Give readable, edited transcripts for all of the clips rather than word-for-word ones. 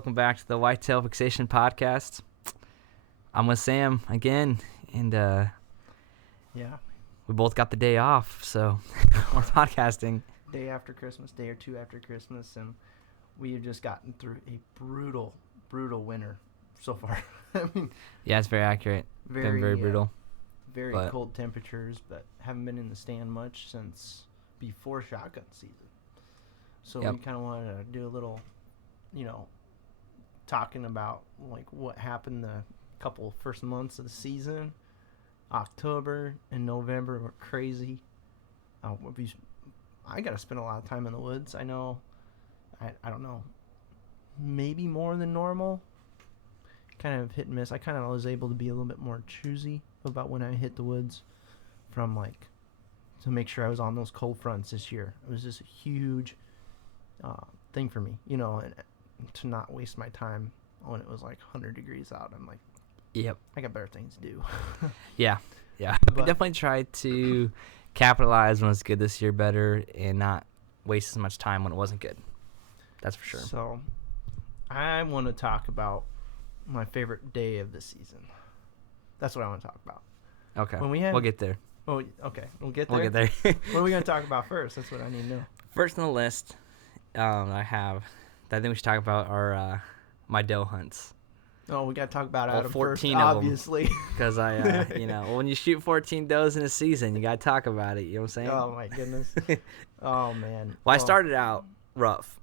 Welcome back to the Whitetail Fixation Podcast. I'm with Sam again, and we both got the day off, so we're podcasting. Day after Christmas, day or two after Christmas, and we have just gotten through a brutal winter so far. I mean, yeah, it's very accurate. Very brutal. Very cold temperatures, but haven't been in the stand much since before shotgun season. So we kind of wanted to do a little, talking about like what happened the couple first months of the season. October and November were crazy. I got to spend a lot of time in the woods. I know, I don't know, maybe more than normal. Kind of hit and miss. I kind of was able to be a little bit more choosy about when I hit the woods to make sure I was on those cold fronts this year. It was just a huge thing for me, and to not waste my time when it was like 100 degrees out. I'm like, yep, I got better things to do. Yeah. We definitely tried to capitalize when it's good this year better and not waste as much time when it wasn't good. That's for sure. So I want to talk about my favorite day of the season. That's what I want to talk about. Okay. We'll get there. Oh, okay. We'll get there? We'll get there. What are we going to talk about first? That's what I need to know. First on the list I think we should talk about are my doe hunts. Oh, we got to talk about Adam 14 first, of obviously. Because when you shoot 14 does in a season, you got to talk about it. You know what I'm saying? Oh, my goodness. Oh, man. Well, I started out rough.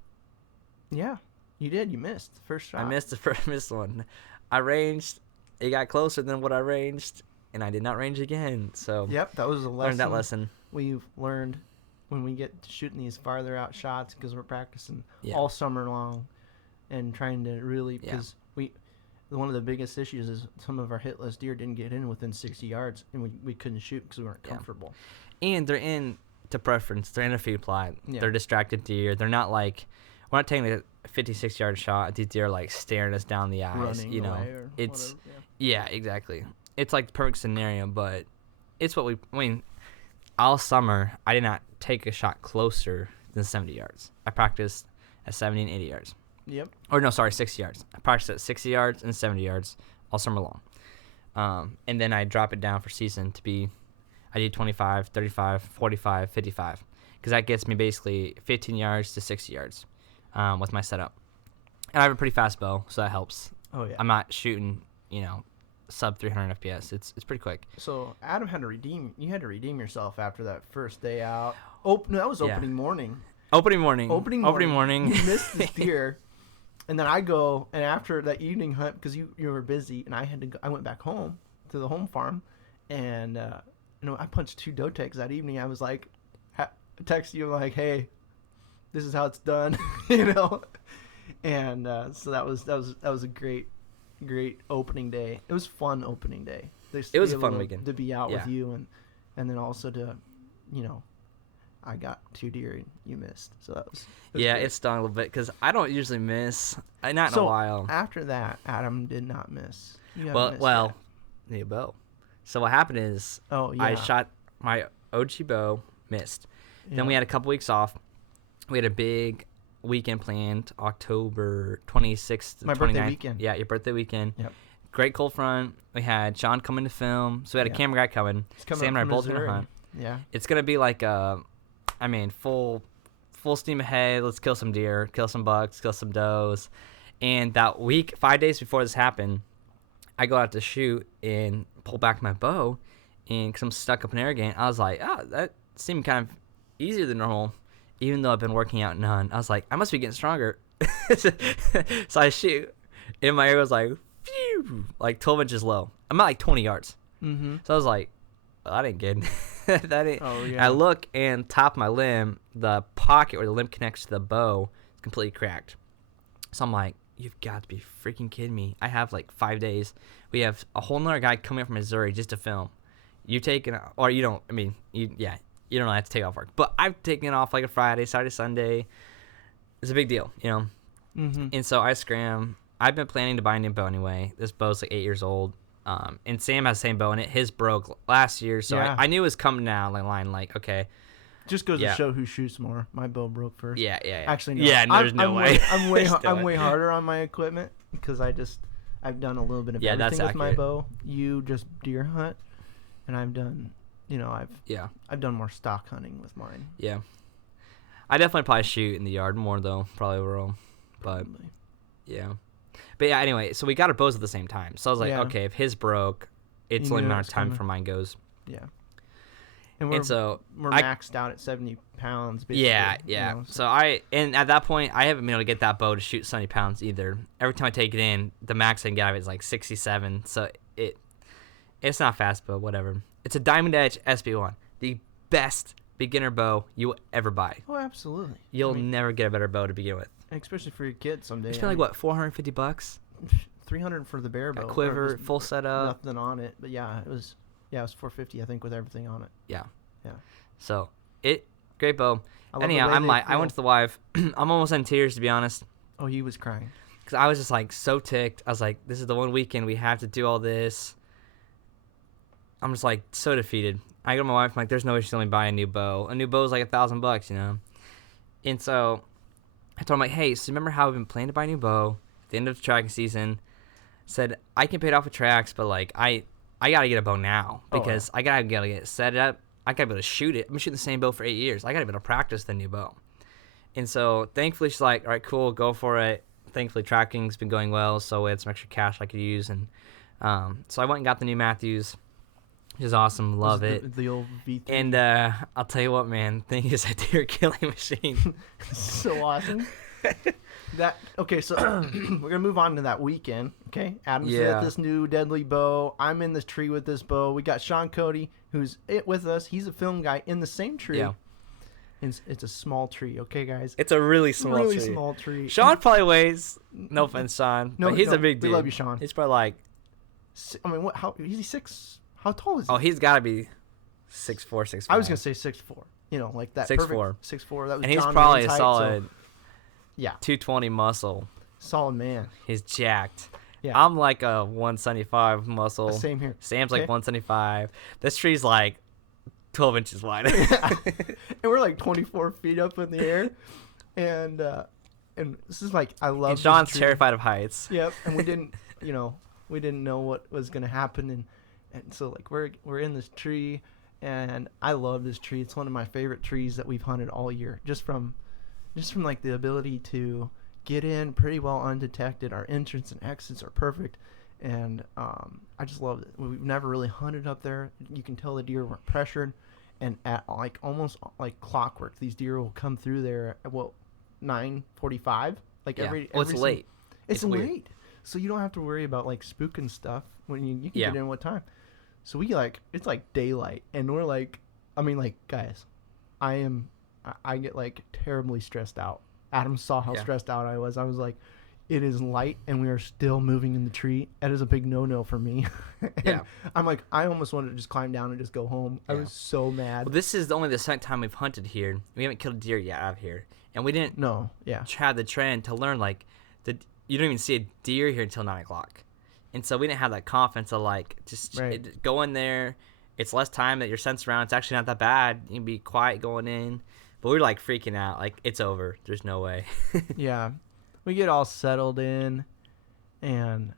Yeah, you did. You missed the first shot. I missed the first one. I ranged. It got closer than what I ranged, and I did not range again. So yep, that was a lesson. Learned that lesson. We've learned when we get to shooting these farther out shots because we're practicing all summer long and trying to really because one of the biggest issues is some of our hitless deer didn't get in within 60 yards, and we couldn't shoot because we weren't comfortable. And they're in to preference. They're in a feed plot. Yeah. They're distracted deer. They're not like we're not taking a 56-yard shot. These deer are like staring us down the eyes. Running away or it's whatever, exactly. It's like the perfect scenario, but it's what all summer I did not take a shot closer than 70 yards. I practiced at 70 and 80 yards. Yep. Or no, sorry, 60 yards. I practiced at 60 yards and 70 yards all summer long. And then I drop it down for season I do 25, 35, 45, 55. Because that gets me basically 15 yards to 60 yards with my setup. And I have a pretty fast bow, so that helps. Oh, yeah. I'm not shooting, sub 300 FPS. It's pretty quick. So Adam had to redeem yourself after that first day out. That was opening morning. Opening morning. You missed the deer. And then I go, and after that evening hunt, because you were busy, and I had to go, I went back home to the home farm, and I punched 2 doe tags that evening. I was like, text you like, hey, this is how it's done, and so that was a great opening day. It was fun opening day. It was a fun weekend to be out with you, and then also to, I got 2 deer and you missed, so that was great. It stung a little bit because I don't usually miss. Not in a while. After that, Adam did not miss. Need a bow. So what happened is, I shot my OG bow, missed. Then we had a couple weeks off. We had a big weekend planned, October 26th to 29th. My birthday weekend. Yeah, your birthday weekend. Yep. Great cold front. We had Sean coming to film. So we had a camera guy coming. Sam and I both going to hunt. Yeah. It's going to be like full steam ahead. Let's kill some deer, kill some bucks, kill some does. And that week, 5 days before this happened, I go out to shoot and pull back my bow. And because I'm stuck up in Arrogant, I was like, that seemed kind of easier than normal. Even though I've been working out none, I was like, I must be getting stronger. So I shoot, and my arrow was like, phew, like 12 inches low. I'm at like 20 yards. Mm-hmm. So I was like, I didn't get that. I look, and top of my limb, the pocket where the limb connects to the bow is completely cracked. So I'm like, you've got to be freaking kidding me. I have like 5 days. We have a whole nother guy coming from Missouri just to film. You taking, or you don't, you don't really have to take off work. But I've taken off like a Friday, Saturday, Sunday. It's a big deal, Mm-hmm. And so I scram. I've been planning to buy a new bow anyway. This bow's like 8 years old. And Sam has the same bow in it. His broke last year, so I knew it was coming down the line. Like, okay, Just goes Yeah. to show who shoots more. My bow broke first. Yeah. Actually, no. Yeah, there's no way. I'm way There's no I'm way. way harder on my equipment because I've done a little bit of Yeah, that's everything with my accurate. bow. You just deer hunt, and I've done, Yeah. I've done more stock hunting with mine. Yeah. I definitely probably shoot in the yard more though, probably overall. But Probably. yeah. But yeah, anyway, so we got our bows at the same time. So I was like, Yeah. okay, if his broke, it's You only a knew it matter was of time coming. before mine goes. Yeah. And we're And so we're I- maxed out at 70 pounds. Basically, yeah. So and at that point, I haven't been able to get that bow to shoot 70 pounds either. Every time I take it in, the max I can get out of it is like 67. So it's not fast, but whatever. It's a Diamond Edge SB1, the best beginner bow you will ever buy. Oh, absolutely. You'll never get a better bow to begin with. Especially for your kids someday. It's been like what, $450? $300 for the bare bow. Got or quiver, just full setup. nothing on it, but yeah, it was $450 I think with everything on it. Yeah. Yeah. So great bow. I love the Anyhow, way they I went to the wife. I'm almost in tears to be honest, Oh, he was crying. because I was just like so ticked. I was like, this is the one weekend we have to do all this. I'm just like so defeated. I go to my wife, I'm like, there's no way she's only buying a new bow. A new bow is like $1,000, you know. And so I told him like, hey, so remember how we've been planning to buy a new bow at the end of the tracking season? Said I can pay it off with tracks, but like I gotta get a bow now because I gotta get it set up. I gotta be able to shoot it. I've been shooting the same bow for 8 years. I gotta be able to practice the new bow. And so thankfully she's like, all right, cool, go for it. Thankfully tracking's been going well, so we had some extra cash I could use, and so I went and got the new Matthews, which is awesome. Love Was it. The old V3. And I'll tell you what, man, thing is a deer killing machine. So awesome. So we're gonna move on to that weekend. Okay, Adam's Yeah. at this new deadly bow. I'm in this tree with this bow. We got Sean Cody, who's with us. He's a film guy in the same tree. Yeah. It's a small tree. Okay, guys. It's a really small really tree. small tree. Sean probably weighs, no offense, Sean, No, but he's no, a big dude. we love you, Sean. He's probably like, I mean, how is he 6? How tall is he? oh, he's got to be 6'4", 6'5". I was gonna say 6'4". You know, like that. 6'4". 6'4". That was. And he's John probably Wayne's a height, solid yeah, 220 muscle. solid man. He's jacked. Yeah. I'm like a 175 muscle. Same here. Sam's Okay. like 175. This tree's like 12 inches wide. And we're like 24 feet up in the air, and this is like I love. And Sean's this tree. terrified of heights. Yep, and we didn't know what was gonna happen, and so like we're in this tree, and I love this tree. It's one of my favorite trees that we've hunted all year. Just from like the ability to get in pretty well undetected. Our entrance and exits are perfect, and I just love it. We've never really hunted up there. You can tell the deer weren't pressured, and at like almost like clockwork, these deer will come through there at 9:45. Like Yeah. every Well, it's every late. It's It's weird. late, so you don't have to worry about like spooking stuff when you can Yeah. get in what time. So it's like daylight, and we're like, I mean, like guys, I get like terribly stressed out. Adam saw how Yeah. stressed out I was. I was like, it is light, and we are still moving in the tree. That is a big no for me. And Yeah. I'm like, I almost wanted to just climb down and just go home. I Yeah. was so mad. Well, this is only the second time we've hunted here. We haven't killed a deer yet out of here. And we didn't No, yeah. have the trend to learn, like, you don't even see a deer here until 9 o'clock. And so we didn't have that confidence of, like, just Right. go in there. It's less time that you're sensed around. It's actually not that bad. You can be quiet going in. But we were, like, freaking out. Like, it's over. There's no way. Yeah. We get all settled in, and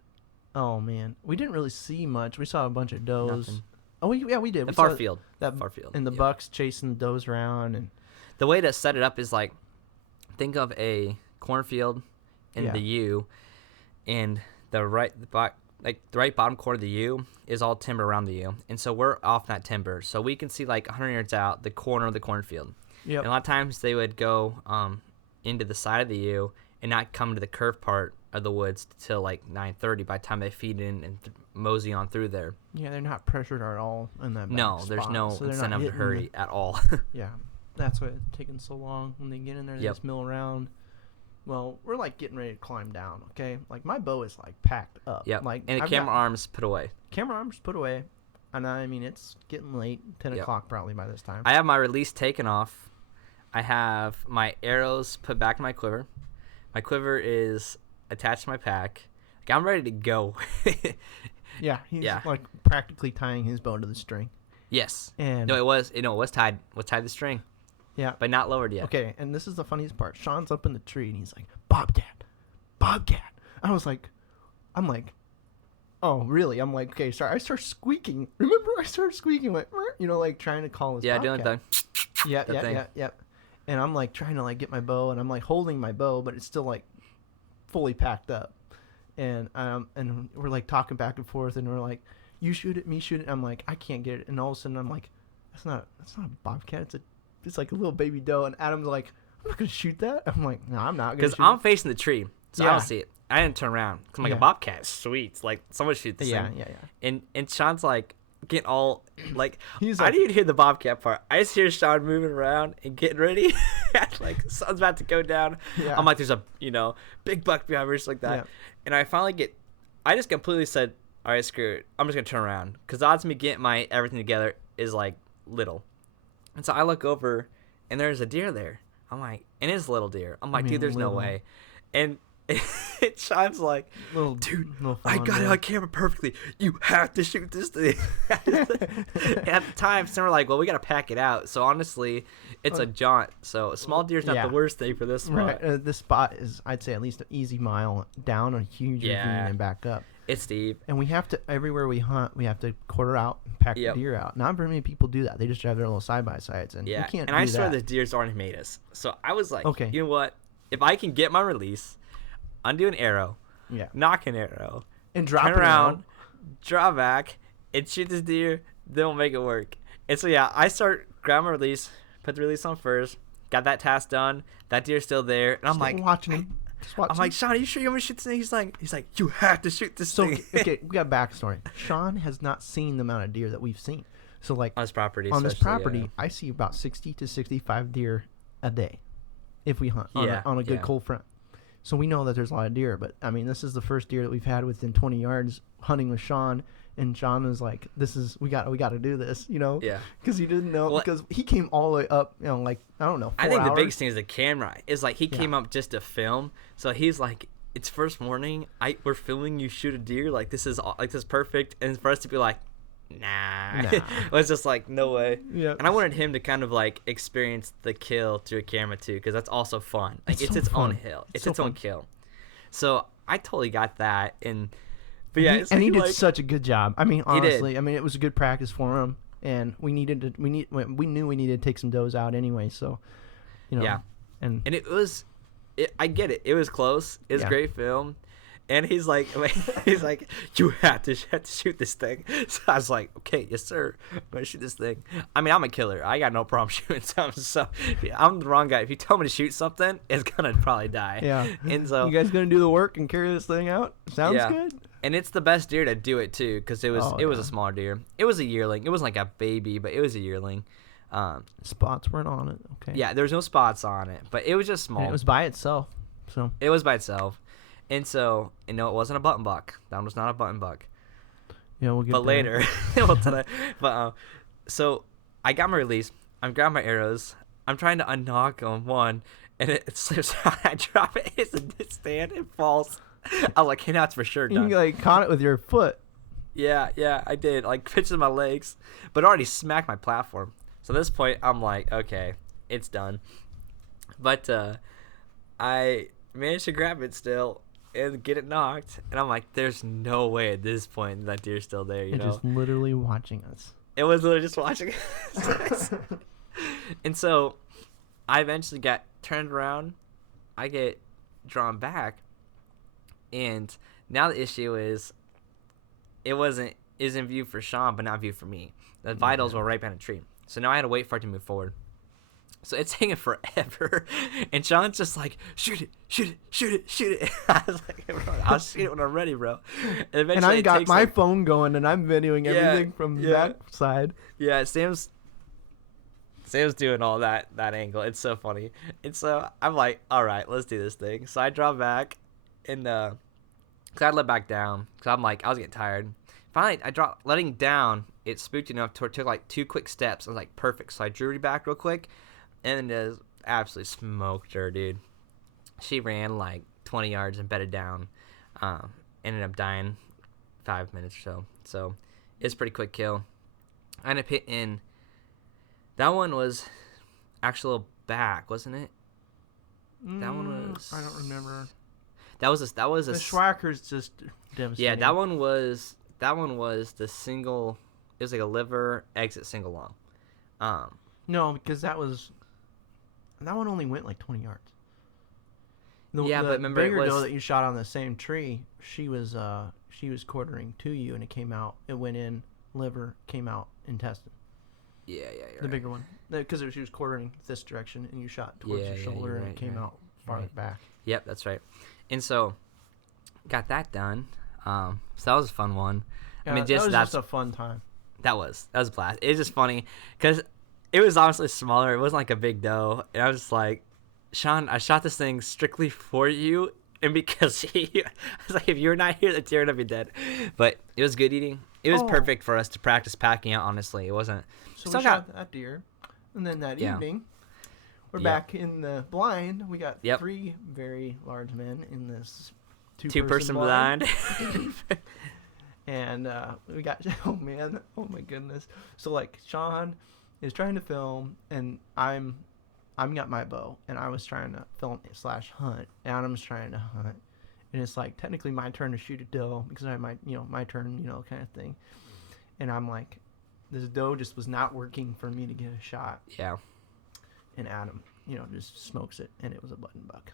oh man, we didn't really see much. We saw a bunch of does. Nothing. Oh, we did. The We saw far field. That Far field. and the yeah. bucks chasing the does around, and The way to set it up is, like, think of a cornfield in Yeah. the U, and the right bottom corner of the U is all timber around the U, and so we're off that timber, so we can see like 100 yards out the corner of the cornfield. yep. And a lot of times they would go into the side of the U and not come to the curved part of the woods till like 9:30. By the time they feed in and mosey on through there, Yeah, they're not pressured at all in that. no, back there's spot, no so they're not incentive to hitting hurry at all. Yeah, that's why it's taking so long. When they get in there, they Yep. just mill around. Well, we're like getting ready to climb down. Okay, like my bow is like packed up. Yep. Like And the I've camera got arms put away. camera arms put away, and I mean it's getting late, 10 Yep. o'clock probably by this time. I have my release taken off. I have my arrows put back in my quiver. My quiver is attached to my pack. Like, I'm ready to go. Yeah, he's Yeah. like practically tying his bow to the string. Yes. And No, it was tied. Was tied to the string. Yeah. but not lowered yet. Okay, and this is the funniest part. Sean's up in the tree and he's like, Bobcat, Bobcat. I'm like, oh, really? I'm like, okay, sorry. I start squeaking. Remember, I started squeaking, like, like trying to call his Yeah, Bobcat. doing the Yeah. And I'm like trying to like get my bow, and I'm like holding my bow, but it's still like fully packed up. And we're like talking back and forth, and we're like, you shoot it, me shoot it. I'm like, I can't get it. And all of a sudden, I'm like, that's not a bobcat. It's like a little baby doe. And Adam's like, I'm not gonna shoot that. I'm like, no, I'm not gonna. Because I'm facing the tree, so I don't see it. I didn't turn around. I'm like, a bobcat, sweet. It's like someone shoot this thing. Yeah. And Sean's like getting all like, He's I like, didn't even hear the bobcat part. I just hear Sean moving around and getting ready. Like sun's about to go down. Yeah. I'm like, there's a big buck behind me, just like that. Yeah. And I finally I just completely said, all right, screw it. I'm just gonna turn around because the odds of me getting my everything together is like little. And so I look over and there's a deer there. I'm like, and it's a little deer. I'm like, dude, there's no way. And Sean's like, dude, I got it on camera perfectly. You have to shoot this thing. And at the time, some were like, well, we got to pack it out. So honestly, it's a jaunt. So a small deer's not the worst thing for this spot. Right. This spot is, I'd say, at least an easy mile down a huge ravine and back up. It's steep. And we have to, everywhere we hunt, we have to quarter out and pack the deer out. Not very many people do that. They just drive their little side-by-sides. And you can't do I that. swear the deers already made us. So I was like, okay, you know what? If I can get my release, undo an arrow, knock an arrow, and drop turn around, draw back, and shoot this deer, then we'll make it work. And so I start grab my release, put the release on first, got that task done. That deer's still there, and I'm like watching him. I'm like, Sean, are you sure you want to shoot this thing? He's like, you have to shoot this thing. Okay, we got backstory. Sean has not seen the amount of deer that we've seen. So like on this property, I see about 60 to 65 deer a day if we hunt on a good cold front. So we know that there's a lot of deer, but I mean, this is the first deer that we've had within 20 yards hunting with Sean, and Sean was like, we got to do this, because he didn't know, because he came all the way up, like, I don't know, 4 I think hours. the biggest thing is the camera. Is like he came up just to film, so he's like, it's first morning, we're filming you shoot a deer, like this is perfect, and for us to be like, nah. It was just like, no way. Yeah. And I wanted him to kind of like experience the kill through a camera too, because that's also fun. Like it's its own hill. It's its own kill. So I totally got that, but yeah, he did such a good job. I mean, honestly, I mean, it was a good practice for him, and we knew we needed to take some does out anyway. So, and it was, I get it. It was close. It was great film. And he's like, you have to shoot this thing. So I was like, okay, yes, sir. I'm going to shoot this thing. I mean, I'm a killer. I got no problem shooting something. So I'm the wrong guy. If you tell me to shoot something, it's going to probably die. Yeah. And so you guys going to do the work and carry this thing out? Sounds good. And it's the best deer to do it, too, because it was a smaller deer. It was a yearling. It wasn't like a baby, but it was a yearling. Spots weren't on it. Okay. Yeah, there was no spots on it, but it was just small. And it was by itself. So it was by itself. And so, it wasn't a button buck. That was not a button buck. Yeah, we'll get but later. So, I got my release. I'm grabbing my arrows. I'm trying to unknock on one, and it slips out. I drop it. It's a stand. It falls. I was like, hey, now it's for sure done. You like caught it with your foot. Yeah, I did. Like, pitching my legs. But it already smacked my platform. So, at this point, I'm like, okay, it's done. But I managed to grab it still and get it knocked, and I'm like, there's no way at this point that deer's still there, you know? Just literally watching us. It was literally just watching us. And so I eventually got turned around, I get drawn back, and now the issue is it is in view for Sean, but not view for me. The vitals were right behind a tree. So now I had to wait for it to move forward. So it's taking forever, and Sean's just like, shoot it. I was like, bro, I'll shoot it when I'm ready, bro. And I got my phone going, and I'm videoing everything from that side. Yeah, Sam's doing all that angle. It's so funny. And so I'm like, all right, let's do this thing. So I draw back, and because I let back down, because I'm like, I was getting tired. Finally, I dropped, letting down. It spooked enough to took like 2 quick steps. I was like, perfect. So I drew it back real quick. And it absolutely smoked her, dude. She ran like 20 yards and bedded down. Ended up dying 5 minutes or so. So it's a pretty quick kill. I ended up hitting. That one was actual back, wasn't it? That one was. I don't remember. That was The Schwacker's just devastating. Yeah, that one was the single. It was like a liver exit single long. No, because that one only went like 20 yards. The but remember bigger it was doe that you shot on the same tree. She was quartering to you, and it came out. It went in liver, came out intestine. Yeah, The bigger one, because she was quartering this direction, and you shot towards your shoulder, and it came out farther back. Yep, that's right. And so, got that done. So that was a fun one. Yeah, that was just a fun time. That was a blast. It's just funny because it was honestly smaller. It wasn't like a big doe, and I was just like, Sean, I shot this thing strictly for you, and because I was like, if you're not here, the deer would be dead. But it was good eating. It was perfect for us to practice packing out. Honestly, it wasn't. So we shot that deer, and then that evening, we're back in the blind. We got 3 very large men in this two-person blind. And we got, oh my goodness. So like Sean is trying to film, and I'm got my bow, and I was trying to film / hunt. Adam's trying to hunt, and it's like technically my turn to shoot a doe because I might, my turn, kind of thing. And I'm like, this doe just was not working for me to get a shot. Yeah. And Adam, just smokes it, and it was a button buck.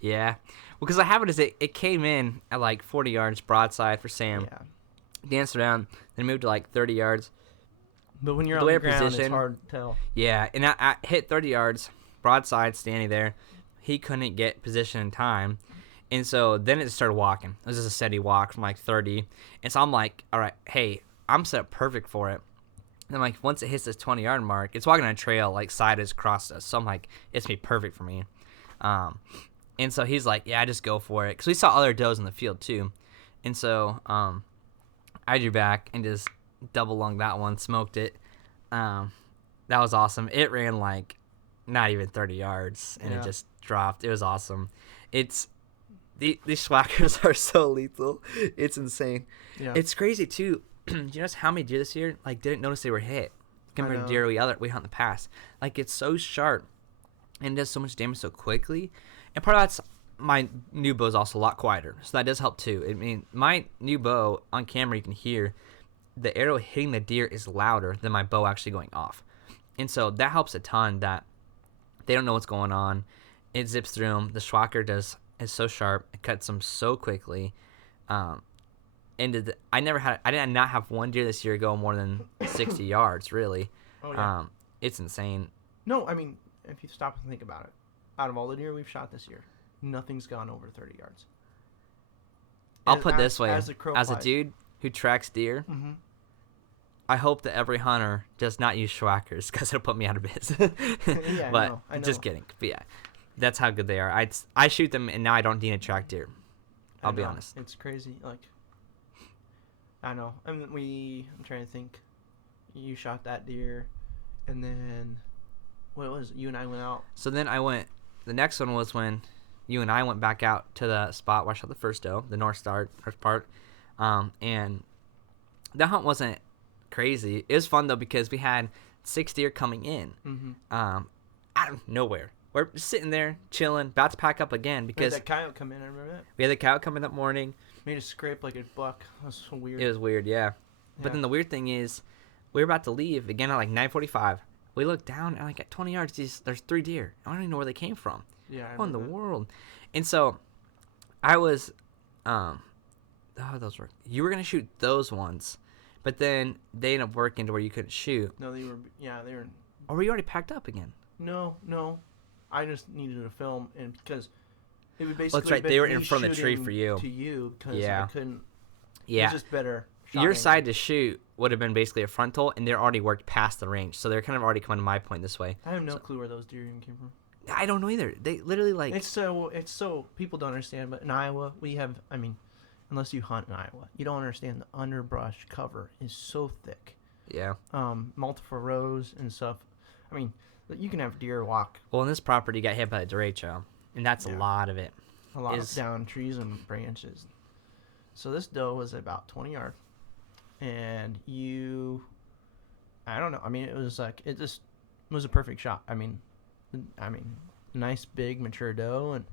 Yeah. Well, because what happened is it came in at like 40 yards broadside for Sam. Yeah. Danced around, then moved to like 30 yards. But when you're on the ground, it's hard to tell. Yeah, and I hit 30 yards broadside standing there. He couldn't get position in time. And so then it just started walking. It was just a steady walk from like 30. And so I'm like, all right, hey, I'm set up perfect for it. And then like once it hits this 20-yard mark, it's walking on a trail like side is across us. So I'm like, it's going to be perfect for me. And so he's like, yeah, just go for it. Because we saw other does in the field too. And so I drew back and just double lunged that one, smoked it. That was awesome. It ran like not even 30 yards, and it just dropped. It was awesome. These schwackers are so lethal. It's insane. Yeah. It's crazy too. Do you notice how many deer this year like didn't notice they were hit compared to deer we hunt in the past? Like it's so sharp and does so much damage so quickly. And part of that's my new bow is also a lot quieter, so that does help too. I mean, my new bow on camera you can hear the arrow hitting the deer is louder than my bow actually going off, and so that helps a ton. That they don't know what's going on. It zips through them. The Schwacker is so sharp. It cuts them so quickly. I did not have one deer this year go more than 60 yards, really. Oh, yeah. It's insane. No, I mean, if you stop and think about it, out of all the deer we've shot this year, nothing's gone over 30 yards. I'll put it this way. As a dude who tracks deer, I hope that every hunter does not use Schwackers because it'll put me out of business. Yeah, but I know. Just kidding. But yeah, that's how good they are. I shoot them, and now I don't need to track deer. I'll be honest. It's crazy. Like, I know. I mean, I'm trying to think. You shot that deer, and then what was it? You and I went out. So then the next one was when you and I went back out to the spot where I shot the first doe, the north part. And that hunt wasn't crazy. It was fun though because we had 6 deer coming in out of nowhere. We're just sitting there chilling, about to pack up again because we had that coyote come in. I remember that. We had the coyote come in that morning. Made a scrape like a buck. That was so weird. It was weird, yeah. But then the weird thing is, we were about to leave again at like 9:45. We looked down and like at 20 yards, there's 3 deer. I don't even know where they came from. Yeah. What in the world? And so, I was, those were. You were gonna shoot those ones, but then they ended up working to where you couldn't shoot. No, they were. Yeah, they were. Or were you already packed up again? No. I just needed to film, and because it would basically. That's right. They were in front of the tree for you. To you, because I couldn't. Yeah. It was just better. Your side to shoot would have been basically a frontal, and they're already worked past the range, so they're kind of already coming to my point this way. I have no clue where those deer even came from. I don't know either. They literally like. It's so people don't understand, but in Iowa we have. I mean, unless you hunt in Iowa, you don't understand the underbrush cover is so thick. Yeah. Multiple rows and stuff. I mean, you can have deer walk. Well, in this property, got hit by a derecho, and that's a lot of it. A lot of down trees and branches. So this doe was about 20 yards. And I don't know. I mean, it was like, it just was a perfect shot. I mean, I mean, nice big mature doe, and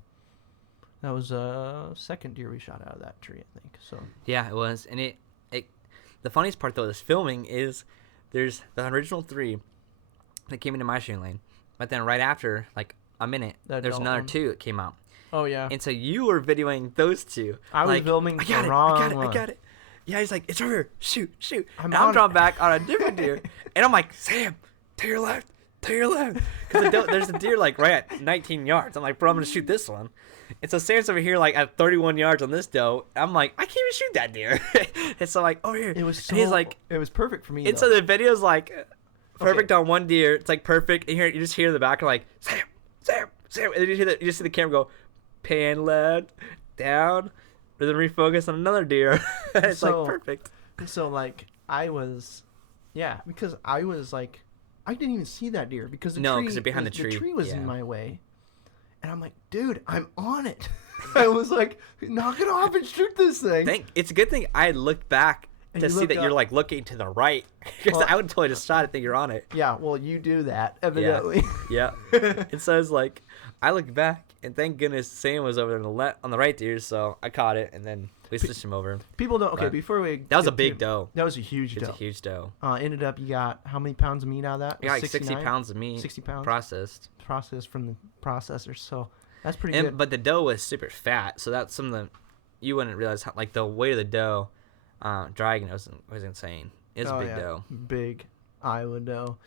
that was a second deer we shot out of that tree, I think. So Yeah, it was, and it the funniest part though of this filming is there's the original 3 that came into my shooting lane, but then right after, like a minute, That there's adult another one. 2 that came out, oh yeah, and so you were videoing those 2. I was like, filming I the got it, wrong I got it, one. I got it. Yeah, he's like, it's over here. Shoot. I'm And I'm on drawn it. back on a different deer, and I'm like, Sam, to your left, because there's a deer like right at 19 yards. I'm like, bro, I'm gonna shoot this one. And so Sam's over here like at 31 yards on this doe. I'm like, I can't even shoot that deer. And so like, over here. It was so. And he's like, it was perfect for me. and though. so the video's like perfect Okay. on one deer. It's like perfect. And you just hear in the back like, Sam. And then you just see the camera go, pan left, down, and then refocus on another deer. It's So- like perfect. So like I was, yeah, because I was like, I didn't even see that deer because the No, tree 'cause they're behind was, the tree. The tree was Yeah. in my way, and I'm like, dude, I'm on it. I was like, knock it off and shoot this thing. It's a good thing I looked back And to you see looked that you're up. like looking to the right, because Well- I would totally just shot it, think you're on it. Yeah, well, you do that evidently. Yeah. And so it's like I looked back, and thank goodness Sam was over on the right deer, so I caught it, and then we switched him over. People don't. Okay, But before we. That was a get big to- doe. That was a huge It's doe. a huge doe. Ended up, you got how many pounds of meat out of that? You got like 60 69? pounds of meat 60 pounds processed. processed from the processor. So that's pretty And good. but the doe was super fat, so that's some of the you wouldn't realize how, like the weight of the doe dragging was insane. It was Oh, a big yeah. doe. Big Iowa doe.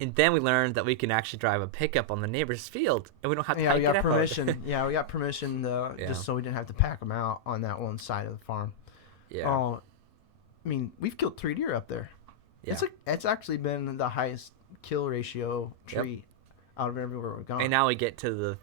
And then we learned that we can actually drive a pickup on the neighbor's field, and we don't have to Yeah, hike we got it out. permission. Yeah, we got permission Yeah. just so we didn't have to pack them out on that one side of the farm. Yeah. Oh, I mean, we've killed 3 deer up there. Yeah. It's actually been the highest kill ratio tree out of everywhere we've gone. And now we get to the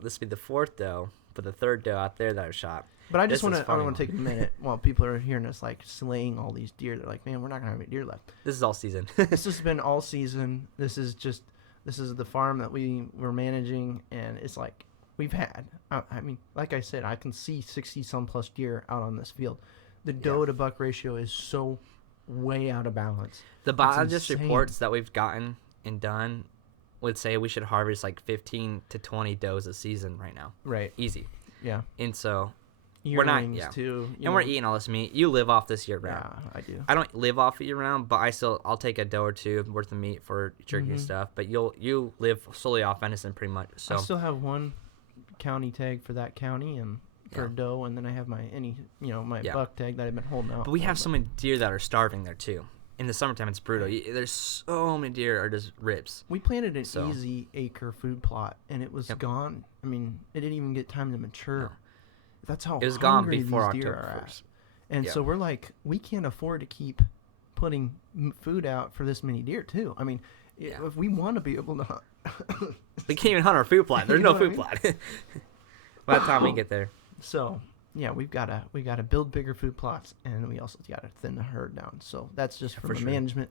this would be the 4th doe, but the 3rd doe out there that I shot. But I just this is want to funny take a minute while people are hearing us like slaying all these deer. They're like, man, we're not gonna have any deer left. This is all season. This has been all season. This is the farm that we were managing, and it's like we've had. I mean, like I said, I can see 60 some plus deer out on this field. The doe to buck ratio is so way out of balance. The biologist insane. reports that we've gotten and done would say we should harvest like 15 to 20 does a season right now. Right. Easy. Yeah. And so we're not- Yearlings, yeah. too. and we're eating all this meat. You live off this year round. Yeah, I do. I don't live off it year round, but I'll take a doe or two worth of meat for jerky and Mhm. stuff. But you live solely off venison pretty much. So I still have one county tag for that county and for a Yeah. doe, and then I have my my Yeah. buck tag that I've been holding out. but we for, have so many deer that are starving there too. In the summertime, it's brutal. There's so many deer are just ribs. We planted an So- easy acre food plot, and it was Yep. gone. I mean, it didn't even get time to mature. No. That's how It was gone hungry before these deer October are 1st. at. And Yeah. so we're like, we can't afford to keep putting food out for this many deer too. I mean, Yeah. if we want to be able to hunt, We can't even hunt our food plot. There's You no know what I food plot. By the time we get there. so yeah, we gotta build bigger food plots, and we also gotta thin the herd down. So that's just from For a sure. management,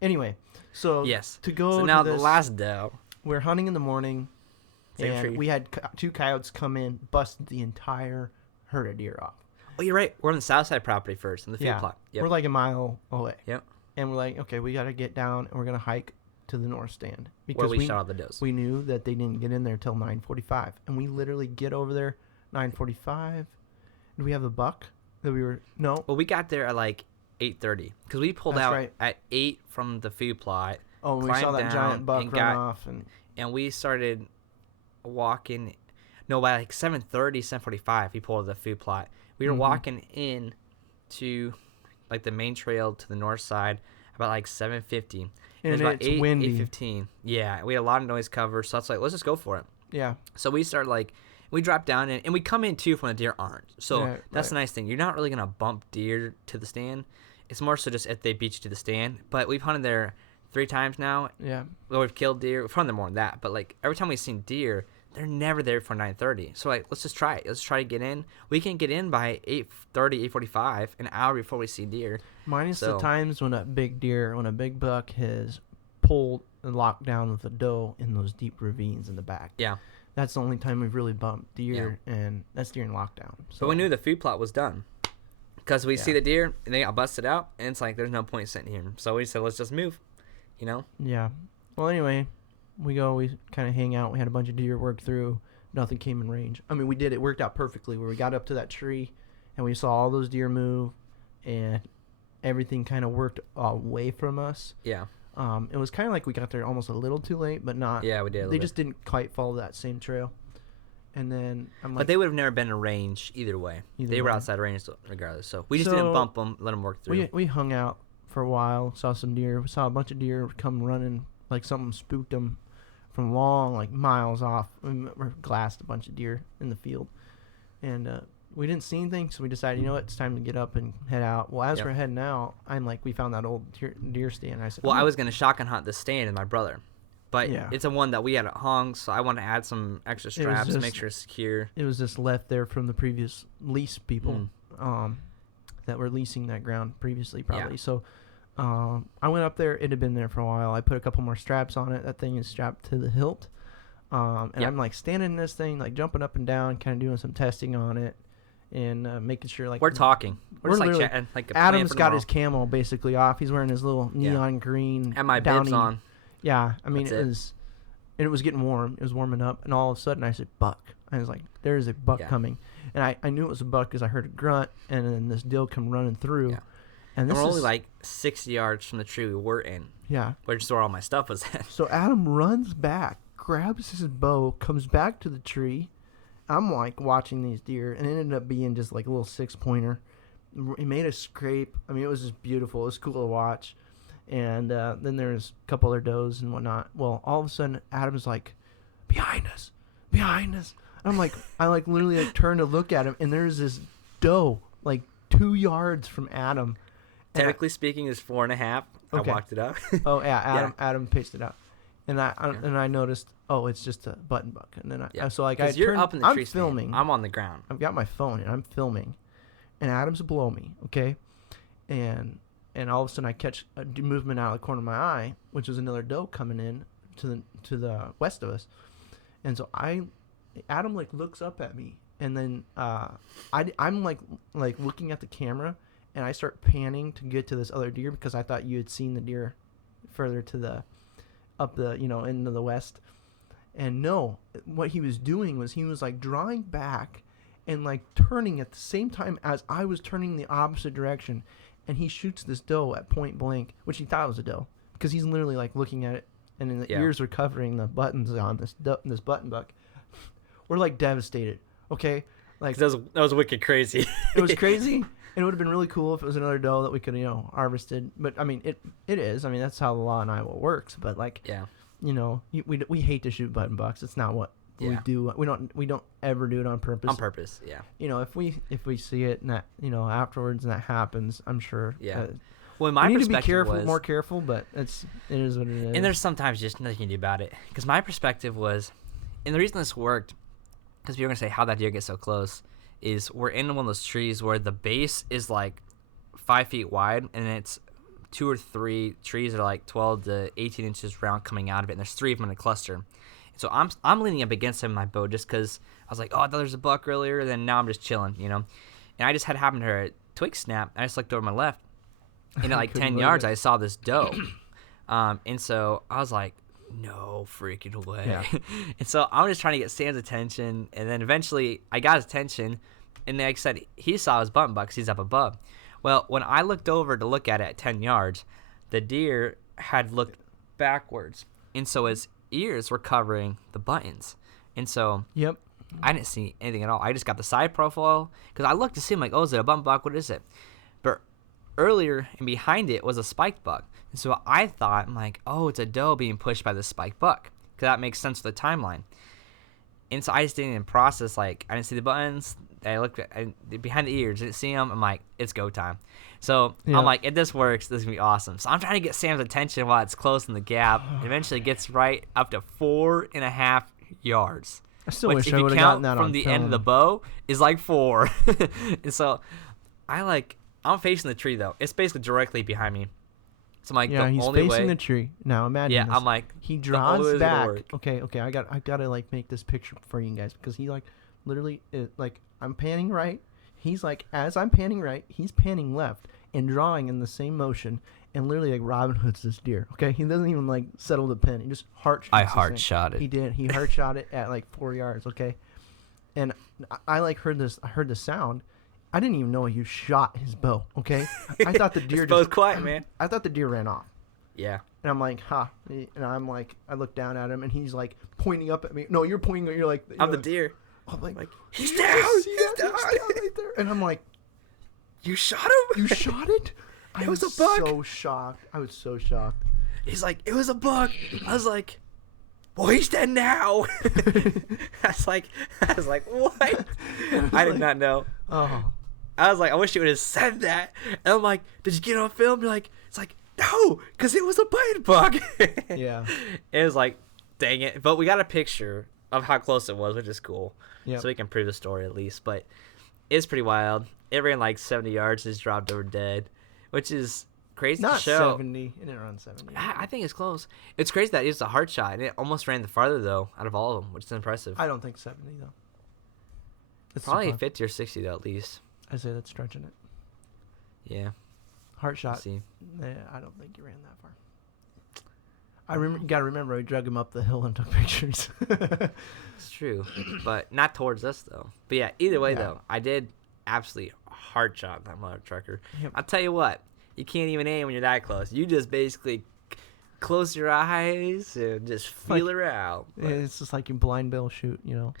Anyway, so Yes. to go So to now this, the last doe. we're hunting in the morning, Same and tree. we had 2 coyotes come in, busted the entire herd of deer off. Oh, you're right. We're on the south side property first, in the food Yeah, plot. Yep. we're like a mile away. Yep. And we're like, okay, we gotta get down, and we're gonna hike to the north stand Where because we shot all the does. we knew that they didn't get in there till 9:45, and we literally get over there 9:45. Do we have a buck that we were no? Well, we got there at like 8:30 because we pulled That's out right. at 8 from the food plot, Oh, we saw climbed that down giant buck and run got- off, and and we started walking. No, by like 7:30, 7:45, we pulled the food plot. We were Mhm. walking in to like the main trail to the north side about like 7:50. It was and about it's windy. 8:15. Yeah, we had a lot of noise cover, so it's like let's just go for it. Yeah, So we start like we drop down and we come in too from the deer aren't. So Yeah, that's the right. nice thing. You're not really gonna bump deer to the stand. It's more so just if they beat you to the stand. But we've hunted there 3 times now. yeah. Well, we've killed deer. We've hunted there more than that. But like every time we've seen deer, they're never there before 9:30. So like let's just try it. Let's try to get in. We can get in by 8:30, 8:45, an hour before we see deer. Minus the So- times when a big buck has pulled and locked down with a doe in those deep ravines in the back. Yeah. That's the only time we've really bumped deer, and that's during lockdown. So But we knew the food plot was done. Because we see Yeah. the deer and they got busted out, and it's like there's no point sitting here. So we said let's just move. You know? Yeah, Well, anyway, we kind of hang out. We had a bunch of deer work through. Nothing came in range. I mean, we did. It worked out perfectly where we got up to that tree and we saw all those deer move and everything kind of worked away from us. Yeah. It was kind of like we got there almost a little too late, but not. Yeah, we did. They just didn't quite follow that same trail. And then I'm like, but they would have never been in range either way. They were outside range regardless. So we just didn't bump them, let them work through. We hung out for a while, saw some deer. We saw a bunch of deer come running like something spooked them from long, like miles off. We glassed a bunch of deer in the field. And we didn't see anything, so we decided, you know what, it's time to get up and head out. Well, as we're heading out, I'm like, we found that old deer stand. I said, well, I was going to shotgun hunt the stand with my brother. But it's a one that we had at hung, so I want to add some extra straps to make sure it's secure. It was just left there from the previous lease people that were leasing that ground previously, probably. Yeah. So I went up there. It had been there for a while. I put a couple more straps on it. That thing is strapped to the hilt. And I'm like standing in this thing, like jumping up and down, kind of doing some testing on it and making sure like we're talking. We're just like chatting. Like Adam's got his camo basically off. He's wearing his little neon green. And my bibs on. Yeah, I mean, it was getting warm. It was warming up, and all of a sudden I said, buck. I was like, there's a buck coming. And I knew it was a buck because I heard a grunt, and then this doe come running through. Yeah. And we're only like 60 yards from the tree we were in. Yeah. Which is where all my stuff was at. So Adam runs back, grabs his bow, comes back to the tree. I'm like watching these deer, and it ended up being just like a little 6-pointer. He made a scrape. I mean, it was just beautiful. It was cool to watch. And then there's a couple other does and whatnot. Well, all of a sudden, Adam's like, behind us. And I'm like, I like literally like turn to look at him, and there's this doe like 2 yards from Adam. Technically speaking, it's 4.5. Okay. I walked it up. Oh yeah, Adam paced it out, and I noticed, it's just a button buck, and then you're up in the tree stand. Filming. I'm on the ground. I've got my phone and I'm filming, and Adam's below me, okay, and all of a sudden I catch a movement out of the corner of my eye, which was another doe coming in to the west of us, and so Adam like looks up at me, and then I'm like looking at the camera, and I start panning to get to this other deer because I thought you had seen the deer further to into the west, and no, what he was doing was he was like drawing back and like turning at the same time as I was turning the opposite direction. And he shoots this doe at point blank, which he thought was a doe, because he's literally like looking at it, and then the ears are covering the buttons on this button buck. We're like devastated, okay? Like that was wicked crazy. It was crazy, and it would have been really cool if it was another doe that we could harvested. But I mean, it is. I mean, that's how the law in Iowa works. But like, we hate to shoot button bucks. It's not what we do. We don't ever do it on purpose. On purpose, yeah. If we see it and that afterwards and that happens, I'm sure. Yeah. Well, my we need perspective to be more careful, but it is what it is. And there's sometimes just nothing you can do about it. Because my perspective was, and the reason this worked, because people are gonna say how that deer gets so close, is we're in one of those trees where the base is like 5 feet wide, and it's 2 or 3 trees that are like 12 to 18 inches round coming out of it, and there's 3 of them in a cluster. So I'm leaning up against him in my bow just because I was like, I thought there was a buck earlier, then now I'm just chilling, And I just had happened to her a twig snap. I just looked over my left, and at like 10 yards, I saw this doe. And so I was like, no freaking way. Yeah. And so I'm just trying to get Sam's attention, and then eventually I got his attention, and like I said, he saw his button buck because he's up above. Well, when I looked over to look at it at 10 yards, the deer had looked backwards, and so his ears were covering the buttons, and so I didn't see anything at all. I just got the side profile because I looked to see him like, is it a button buck? What is it? But earlier and behind it was a spiked buck, and so I thought, I'm like, it's a doe being pushed by the spiked buck because that makes sense with the timeline. And so I just didn't even process, like, I didn't see the buttons. I looked behind the ears, didn't see them. I'm like, it's go time. So I'm like, if this works, this is going to be awesome. So I'm trying to get Sam's attention while it's close in the gap. Eventually gets right up to 4.5 yards. I still wish I would have gotten that on from the end of the bow is like 4. And so I'm facing the tree, though. It's basically directly behind me. So I'm like, he's facing the tree. Now imagine this. I'm like, he draws back. Okay, I gotta like make this picture for you guys, because he like literally like I'm panning right. He's like, as I'm panning right, he's panning left, and drawing in the same motion, and literally like Robin Hood's this deer. Okay, he doesn't even like settle the pin. He just heart shoots. I this heart thing. shot it. He did. He heart shot it at like 4 yards. Okay, and I like heard this. I heard the sound. I didn't even know he shot his bow. Okay, I thought the deer It's both quiet, man. I thought the deer ran off. Yeah. And I'm like, ha. And I'm like, I look down at him, and he's like pointing up at me. No, you're pointing. You're like, I'm the deer. I'm like he's "You down. just see He's that? down. Right there. And I'm like, You shot him? you shot it? I It was was a buck. so shocked. I was so shocked. He's like, it was a buck. I was like, well, he's dead now. I was like, what? I did not know. Oh, I was like, I wish you would have said that. And I'm like, did you get it on film? You're like, it's like, no, because it was a bite buck. yeah. It was like, dang it. But we got a picture of how close it was, which is cool. Yep. So we can prove the story at least. But it's pretty wild. It ran like 70 yards, just dropped over dead, which is crazy Not to show. 70. It didn't run 70. I think it's close. It's crazy that it's a hard shot, and it almost ran the farther, though, out of all of them, which is impressive. I don't think 70, though. It's Probably too far. 50 or 60, though, at least. I say that's stretching it. Yeah. Heart We'll shot. see. I don't think he ran that far. You got to remember, I drug him up the hill and took pictures. It's true, but not towards us, though. But yeah, either way, Yeah. though, I did absolutely hard shot that mother trucker. Yep. I'll tell you what, you can't even aim when you're that close. You just basically close your eyes and just feel her out. But It's just like you blind bill shoot, you know.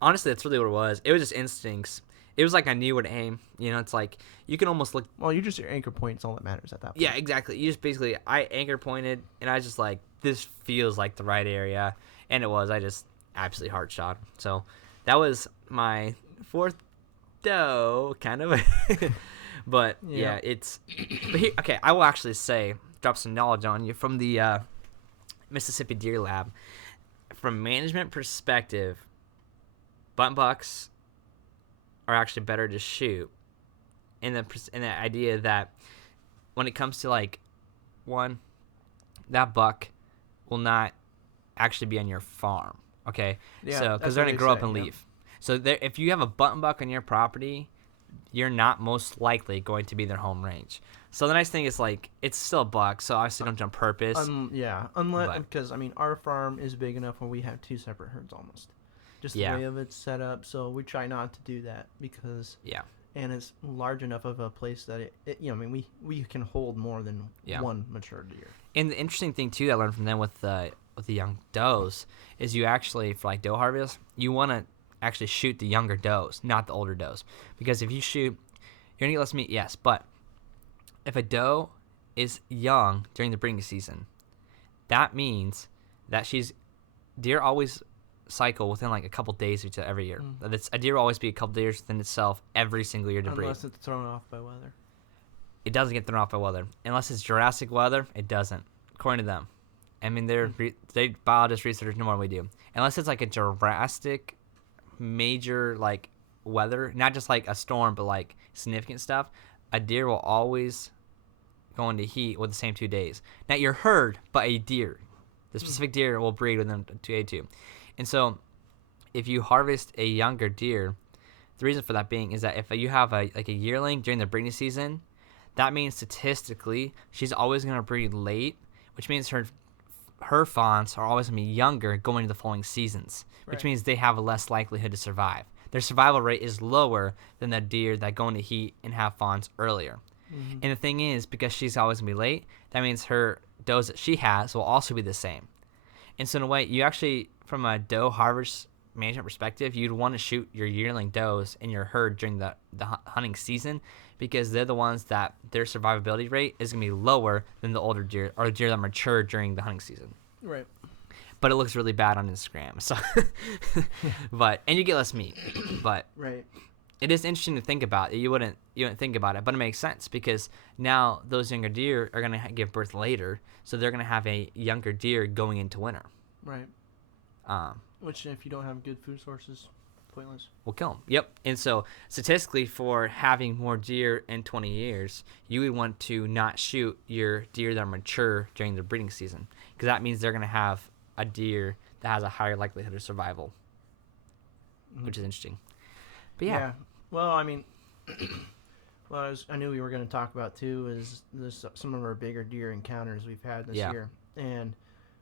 honestly, that's really what it was. It was just instincts. It was like I knew where to aim. You know, it's like you can almost look. Well, your anchor point's all that matters at that point. Yeah, exactly. You just basically, I anchor pointed, and I was just like, this feels like the right area. And it was. I just absolutely hard shot. So that was my fourth doe, kind of. But yeah, it's. But here, okay, I will actually say, drop some knowledge on you from the Mississippi Deer Lab. From management perspective, bunt bucks are actually better to shoot. In the idea that when it comes to like one, that buck will not actually be on your farm, okay? Yeah, so that's because they're what gonna they grow up say, and yeah. leave. So if you have a bunt buck on your property, you're not most likely going to be their home range. So the nice thing is like it's still a buck, so obviously don't jump purpose. Yeah, unless But- because I mean our farm is big enough where we have two separate herds almost. Just Yeah. the way of it's set up, so we try not to do that because Yeah. and it's large enough of a place that it you know I mean we can hold more than Yeah. one mature deer. And the interesting thing too that I learned from them with the young does is you actually for like doe harvest you want to actually shoot the younger does, not the older does, because if you shoot, you're gonna get less meat, yes, but if a doe is young during the breeding season, that means that deer always cycle within like a couple days of each other every year. A deer will always be a couple days within itself every single year to breed. Unless it's thrown off by weather. It doesn't get thrown off by weather. Unless it's Jurassic weather, it doesn't, according to them. I mean, they biologist researchers know more than we do. Unless it's like a Jurassic major like weather, not just like a storm, but like significant stuff, a deer will always go into heat with the same 2 days. Not your herd, but a deer. The specific deer will breed within 2 And so if you harvest a younger deer, the reason for that being is that if you have a yearling during the breeding season, that means statistically she's always going to breed late, which means her fawns are always going to be younger going into the following seasons, which Right. means they have a less likelihood to survive. Their survival rate is lower than the deer that go into heat and have fawns earlier. And the thing is, because she's always going to be late, that means her does that she has will also be the same. And so in a way, you actually, from a doe harvest management perspective, you'd want to shoot your yearling does in your herd during the hunting season, because they're the ones that their survivability rate is going to be lower than the older deer or deer that mature during the hunting season. Right. But it looks really bad on Instagram. So, and you get less meat. But Right. it is interesting to think about. You wouldn't think about it, but it makes sense because now those younger deer are going to give birth later, so they're going to have a younger deer going into winter. Right. Which, if you don't have good food sources, pointless. Will kill them. Yep. And so statistically, for having more deer in 20 years, you would want to not shoot your deer that are mature during the breeding season, because that means they're going to have a deer that has a higher likelihood of survival, which is interesting. But yeah. Well, I mean, Well, I knew we were going to talk about too is some of our bigger deer encounters we've had this Yeah. year, and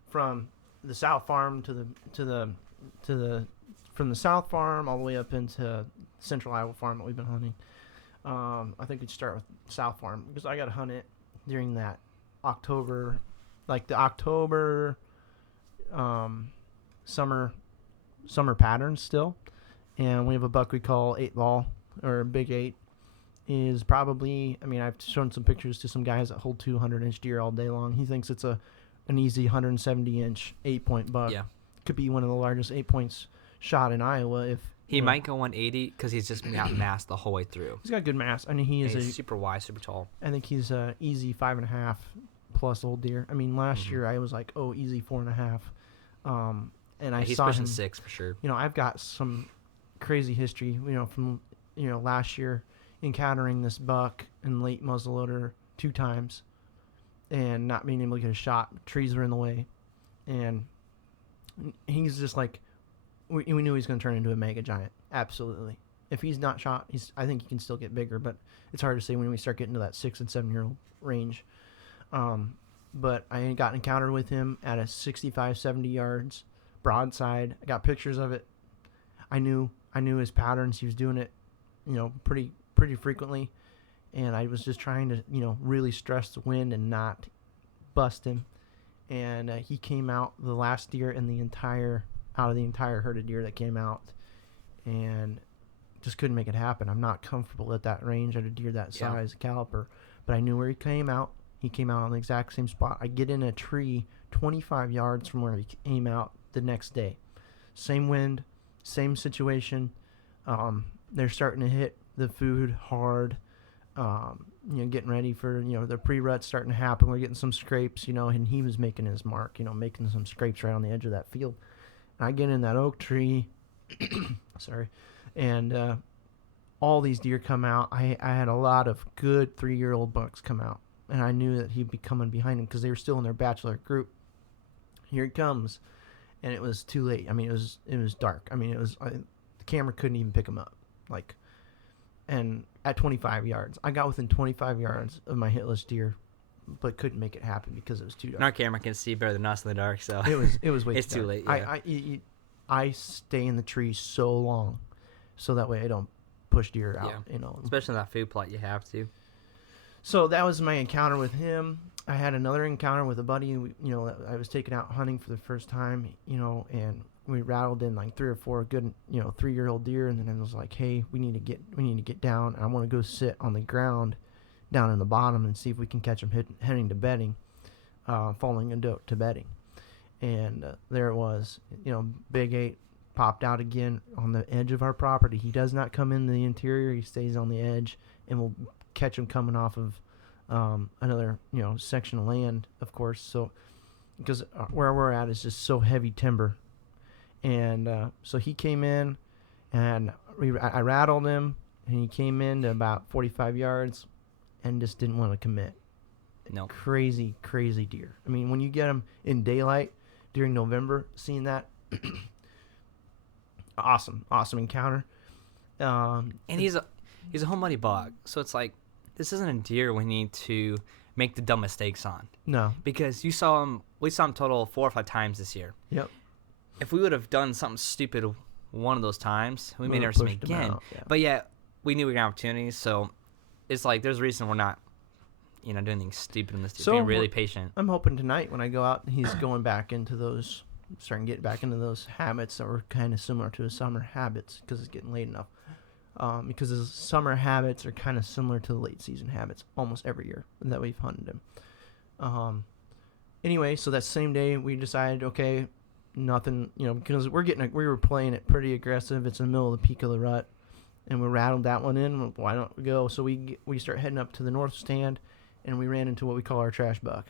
from the South Farm to the from the South Farm all the way up into Central Iowa Farm that we've been hunting. I think we'd start with South Farm because I got to hunt it during that October, like the October summer patterns still, and we have a buck we call 8 ball or Big 8. Is probably, I mean, I've shown some pictures to some guys that hold 200-inch deer all day long. He thinks it's an easy 170-inch 8-point buck. Yeah. Could be one of the largest 8-points shot in Iowa if He might go 180 because he's just got mass the whole way through. He's got good mass. I mean, he's super wide, super tall. I think he's a easy 5.5 plus old deer. I mean, last year I was like, oh, easy 4.5. And I He's saw pushing him 6 for sure. You know, I've got some crazy history. You know, from last year encountering this buck in late muzzleloader 2 times, and not being able to get a shot. Trees were in the way, and he's just like, we knew he was going to turn into a mega giant. Absolutely. If he's not shot, I think he can still get bigger, but it's hard to say when we start getting to that 6 and 7-year-old range. But I got encountered with him at a 65, 70 yards broadside. I got pictures of it. I knew his patterns. He was doing it, pretty frequently, and I was just trying to, really stress the wind and not bust him. And he came out the last deer in out of the entire herd of deer that came out, and just couldn't make it happen. I'm not comfortable at that range at a deer that size, caliper, but I knew where he came out. He came out on the exact same spot. I get in a tree 25 yards from where he came out the next day. Same wind, same situation. They're starting to hit the food hard, getting ready for, the pre-rut's starting to happen. We're getting some scrapes, and he was making his mark, making some scrapes right on the edge of that field. And I get in that oak tree, sorry, and all these deer come out. I had a lot of good 3-year-old bucks come out, and I knew that he'd be coming behind him because they were still in their bachelor group. Here he comes, and it was too late. I mean, it was dark. I mean, the camera couldn't even pick him up, and at 25 yards, I got within 25 yards of my hitless deer, but couldn't make it happen because it was too dark. And our camera can see better than us in the dark, so it was way it's too late. Yeah. I stay in the tree so long, so that way I don't push deer out. Especially in that food plot, you have to. So that was my encounter with him. I had another encounter with a buddy. I was taken out hunting for the first time. And we rattled in like 3 or 4 good 3-year-old deer, and then I was like, hey, we need to get down. I want to go sit on the ground down in the bottom and see if we can catch him heading to bedding, falling to bedding. And there it was. Big 8 popped out again on the edge of our property. He does not come in the interior. He stays on the edge, and we'll catch him coming off of another section of land, of course. So because where we're at is just so heavy timber. And so he came in, and I rattled him, and he came in to about 45 yards and just didn't want to commit. No. Crazy deer. I mean, when you get them in daylight during November, seeing that, awesome encounter. And he's a home money buck, so it's like, this isn't a deer we need to make the dumb mistakes on. No. Because we saw him total 4 or 5 times this year. Yep. If we would have done something stupid one of those times, we may never see him again. But yeah, we knew we got opportunities, so it's like there's a reason we're not, doing anything stupid in this. So being really patient. I'm hoping tonight when I go out, he's going back into starting to get back into those habits that were kind of similar to his summer habits because it's getting late enough. Because his summer habits are kind of similar to the late season habits almost every year that we've hunted him. Anyway, so that same day we decided, okay, nothing, because we were playing it pretty aggressive. It's in the middle of the peak of the rut, and we rattled that one in. Why don't we go? So we start heading up to the north stand, and we ran into what we call our trash buck.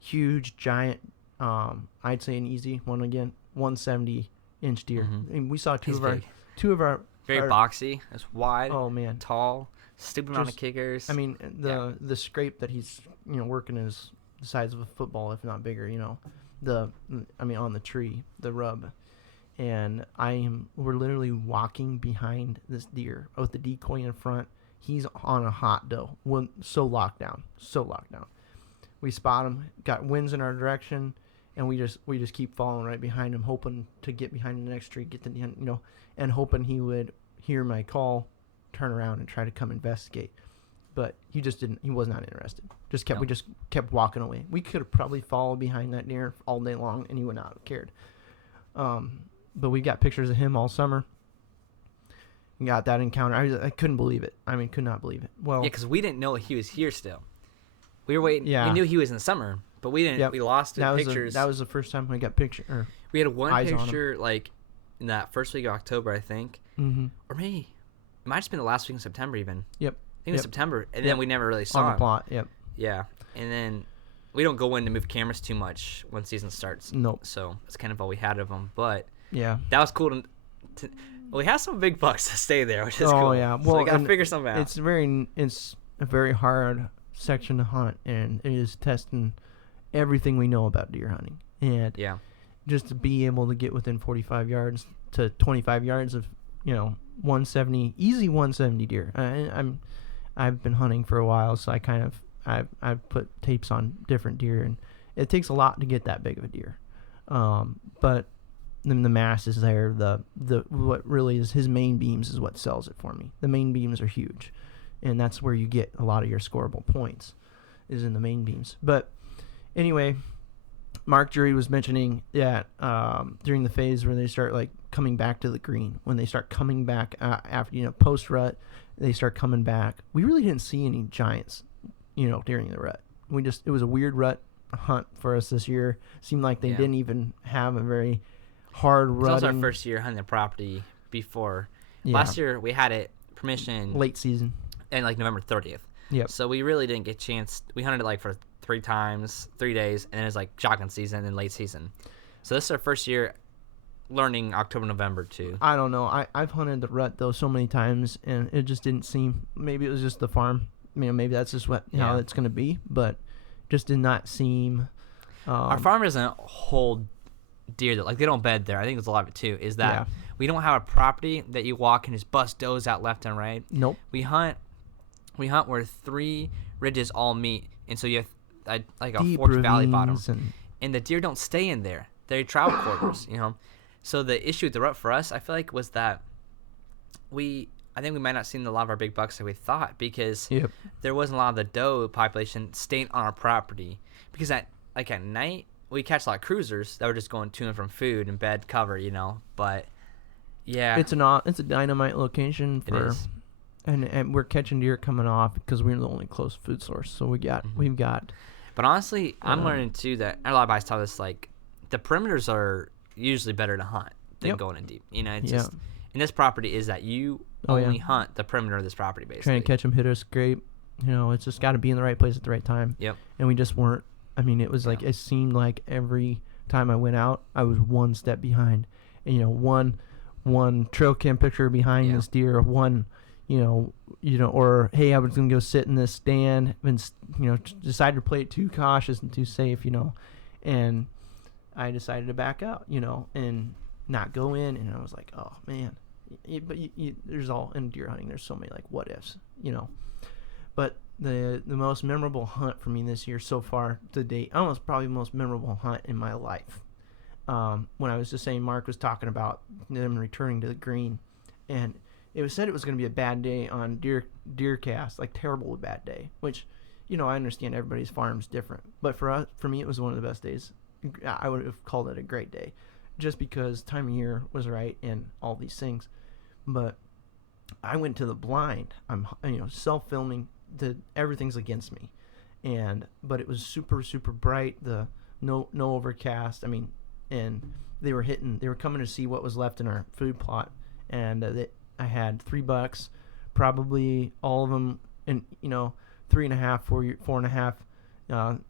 Huge, giant, I'd say an easy one again, 170-inch deer. Mm-hmm. And we saw two of our very boxy. It's wide. Oh man, tall. Stupid amount of kickers. I mean, the scrape that he's working is the size of a football, if not bigger. On the tree, the rub, and we're literally walking behind this deer with the decoy in front. He's on a hot doe. So locked down. We spot him, got winds in our direction, and we just keep following right behind him, hoping to get behind the next tree, get to the end, and hoping he would hear my call, turn around, and try to come investigate. But he just didn't. He was not interested. We just kept walking away. We could have probably followed behind that deer all day long, and he would not have cared. But we got pictures of him all summer. We got that encounter. I couldn't believe it. I mean, could not believe it. Well, Yeah, because we didn't know he was here still. We were waiting. Yeah. We knew he was in the summer, but we didn't. Yep. We lost pictures. That was the first time we got picture. We had one eyes on him. picture like in that first week of October, I think, Mm-hmm. or maybe it might have been the last week in September even. Yep. I think it was September, and then we never really saw on the him. plot. Yep. Yeah, and then we don't go in to move cameras too much when season starts. Nope. So that's kind of all we had of him. But Yeah. that was cool to well, we have some big bucks to stay there, which is cool. Oh yeah. So Well, we gotta and figure something out. it's a very hard section to hunt, and it is testing everything we know about deer hunting. And Yeah. just to be able to get within 45 yards to 25 yards of 170 easy 170 deer. I've been hunting for a while, so I've put tapes on different deer, and it takes a lot to get that big of a deer. But then the mass is there. The what really is his main beams is what sells it for me. The main beams are huge, and that's where you get a lot of your scoreable points, is in the main beams. But anyway, Mark Jury was mentioning that during the phase where they start like coming back to the green, when they start coming back after post rut, they start coming back. We really didn't see any giants, during the rut. It was a weird rut hunt for us this year. Seemed like they didn't even have a very hard rut. It was our first year hunting the property before. Yeah. Last year we had it permission late season. and like November 30th. Yep. So we really didn't get a chance. We hunted it like for 3 days, and then it was like shotgun season and late season. So this is our first year learning October, November too. I don't know. I've hunted the rut though so many times, and it just didn't seem. Maybe it was just the farm. Maybe that's just how it's going to be, but just did not seem. Our farm doesn't hold deer that they don't bed there. I think there's a lot of it too. Is that we don't have a property that you walk and just bust does out left and right. Nope. We hunt where 3 ridges all meet, and so you have like a Deep forked valley bottom, ravines and the deer don't stay in there. They're travel quarters, So the issue with the rut for us, I feel like, was that I think we might not seen a lot of our big bucks that we thought, because there wasn't a lot of the doe population staying on our property. Because at night we catch a lot of cruisers that were just going to and from food and bed cover, But yeah, it's a dynamite location it is. and we're catching deer coming off because we're the only close food source. So we've got. But honestly, I'm learning too that a lot of guys tell us the perimeters are usually better to hunt than going in deep. It's just, and this property is that you only hunt the perimeter of this property, basically. Trying to catch them, hit a scrape. It's just got to be in the right place at the right time. Yep. And we just weren't. I mean, it was like, it seemed like every time I went out, I was one step behind. And, one trail cam picture behind this deer, one, or, hey, I was going to go sit in this stand and, decided to play it too cautious and too safe, and I decided to back out, and not go in. And I was like, oh, man. But there's all, in deer hunting, there's so many, what ifs, But the most memorable hunt for me this year so far to date, probably the most memorable hunt in my life. When I was just saying, Mark was talking about them returning to the green, and it was said it was going to be a bad day on deer cast, terrible bad day, which, I understand everybody's farm's different, but for me, it was one of the best days. I would have called it a great day, just because time of year was right and all these things. But I went to the blind. I'm, self-filming. Everything's against me, but it was super, super bright. The no overcast. I mean, and they were coming to see what was left in our food plot, and I had 3 bucks, probably all of them, and 3.5, 4.5.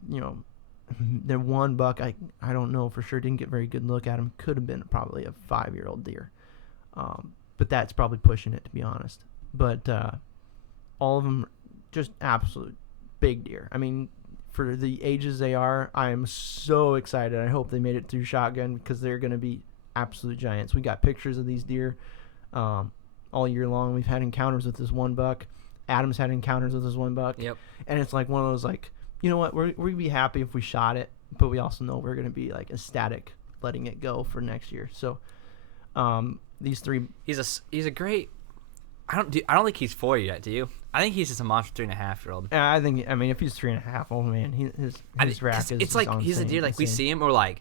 The one buck I don't know for sure, didn't get a very good look at him. Could have been probably a 5-year-old deer, but that's probably pushing it, to be honest. But all of them just absolute big deer. I mean, for the ages they are, I am so excited. I hope they made it through shotgun, because they're going to be absolute giants. We got pictures of these deer all year long. We've had encounters with this one buck Adam's had encounters with this one buck. Yep. And it's like one of those like, you know what, we'd be happy if we shot it, but we also know we're gonna be like ecstatic letting it go for next year. So, these three. He's a great. I don't think he's 4 yet. Do you? I think he's just a monster 3.5-year-old. I mean, if he's 3.5, oh man, his rack is. It's like he's a deer. Like we see him, we're like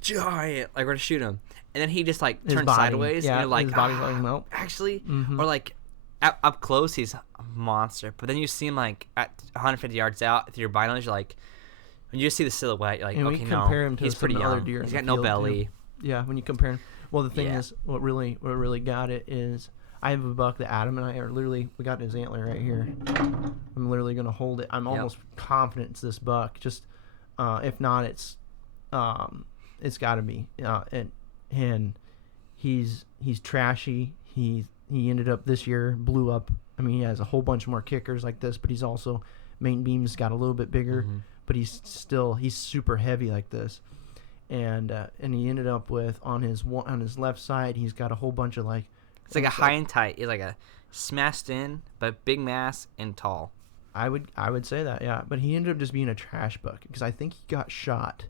giant, like we're gonna shoot him, and then he just like turns sideways, and you're like, his body's like, nope. Actually, or like up close, he's a monster. But then you see him like at 150 yards out through your binos, you're like, when you just see the silhouette, you're like, and okay, we compare him to he's pretty young. Other deer He's got no belly. Too. Yeah, when you compare him. Well, the thing is, what really got it is, I have a buck that Adam and I are literally, we got his antler right here. I'm literally gonna hold it. I'm almost confident it's this buck. Just if not, it's got to be. And he's trashy. He ended up this year blew up. I mean, he has a whole bunch more kickers like this, but he's also main beams got a little bit bigger, but he's super heavy like this. And he ended up with on his left side, he's got a whole bunch of like. It's like a high and tight. It's like a smashed in, but big mass and tall. I would say that, yeah. But he ended up just being a trash buck because I think he got shot